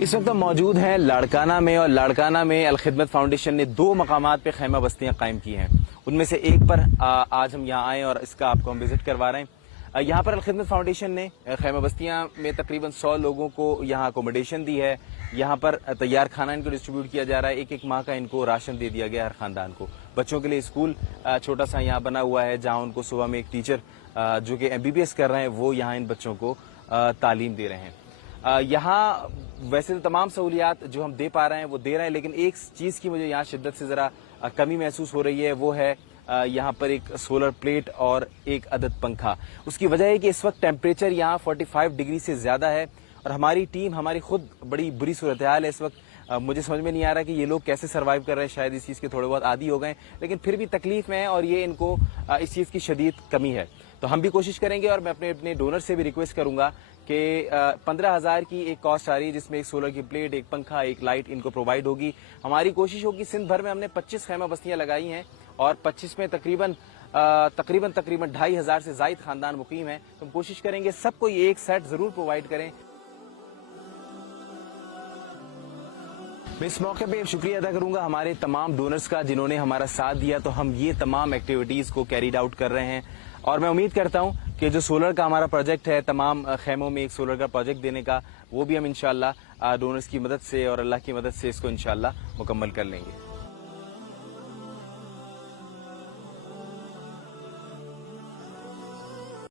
اس وقت ہم موجود ہیں لاڑکانہ میں، اور لاڑکانہ میں الخدمت فاؤنڈیشن نے 2 مقامات پہ خیمہ بستیاں قائم کی ہیں. ان میں سے ایک پر آج ہم یہاں آئے اور اس کا آپ کو ہم وزٹ کروا رہے ہیں. یہاں پر الخدمت فاؤنڈیشن نے خیمہ بستیاں میں تقریباً 100 لوگوں کو یہاں اکوموڈیشن دی ہے. یہاں پر تیار کھانا ان کو ڈسٹریبیوٹ کیا جا رہا ہے. ایک ماہ کا ان کو راشن دے دیا گیا ہر خاندان کو. بچوں کے لیے اسکول چھوٹا سا یہاں بنا ہوا ہے، جہاں ان کو صبح میں ایک ٹیچر جو کہ MBBS کر رہے ہیں وہ یہاں ان بچوں کو تعلیم دے رہے ہیں. یہاں ویسے تو تمام سہولیات جو ہم دے پا رہے ہیں وہ دے رہے ہیں، لیکن ایک چیز کی مجھے یہاں شدت سے ذرا کمی محسوس ہو رہی ہے، وہ ہے یہاں پر ایک سولر پلیٹ اور ایک عدد پنکھا. اس کی وجہ ہے کہ اس وقت ٹیمپریچر یہاں 45 ڈگری سے زیادہ ہے، اور ہماری ٹیم ہماری خود بڑی بری صورتحال ہے اس وقت. مجھے سمجھ میں نہیں آ رہا کہ یہ لوگ کیسے سروائیو کر رہے ہیں. شاید اس چیز کے تھوڑے بہت عادی ہو گئے، لیکن پھر بھی تکلیف میں ہے اور یہ ان کو اس چیز کی شدید کمی ہے. تو ہم بھی کوشش کریں گے، اور میں اپنے ڈونر سے بھی ریکویسٹ کروں گا کہ 15,000 کی ایک کاسٹ آ رہی ہے، جس میں ایک سولر کی پلیٹ، ایک پنکھا، ایک لائٹ ان کو پرووائڈ ہوگی. ہماری کوشش ہوگی، سندھ بھر میں ہم نے 25 خیمہ بستیاں لگائی ہیں، اور 25 میں تقریباً 2,500 سے زائد خاندان مقیم ہیں. تو ہم کوشش کریں گے سب کو یہ ایک سیٹ ضرور پرووائڈ کریں. میں اس موقع پہ شکریہ ادا کروں گا ہمارے تمام ڈونرز کا، جنہوں نے ہمارا ساتھ دیا تو ہم یہ تمام ایکٹیویٹیز کو کیریڈ آؤٹ کر رہے ہیں. اور میں امید کرتا ہوں کہ جو سولر کا ہمارا پروجیکٹ ہے، تمام خیموں میں ایک سولر کا پروجیکٹ دینے کا، وہ بھی ہم انشاءاللہ ڈونرز کی مدد سے اور اللہ کی مدد سے اس کو انشاءاللہ مکمل کر لیں گے.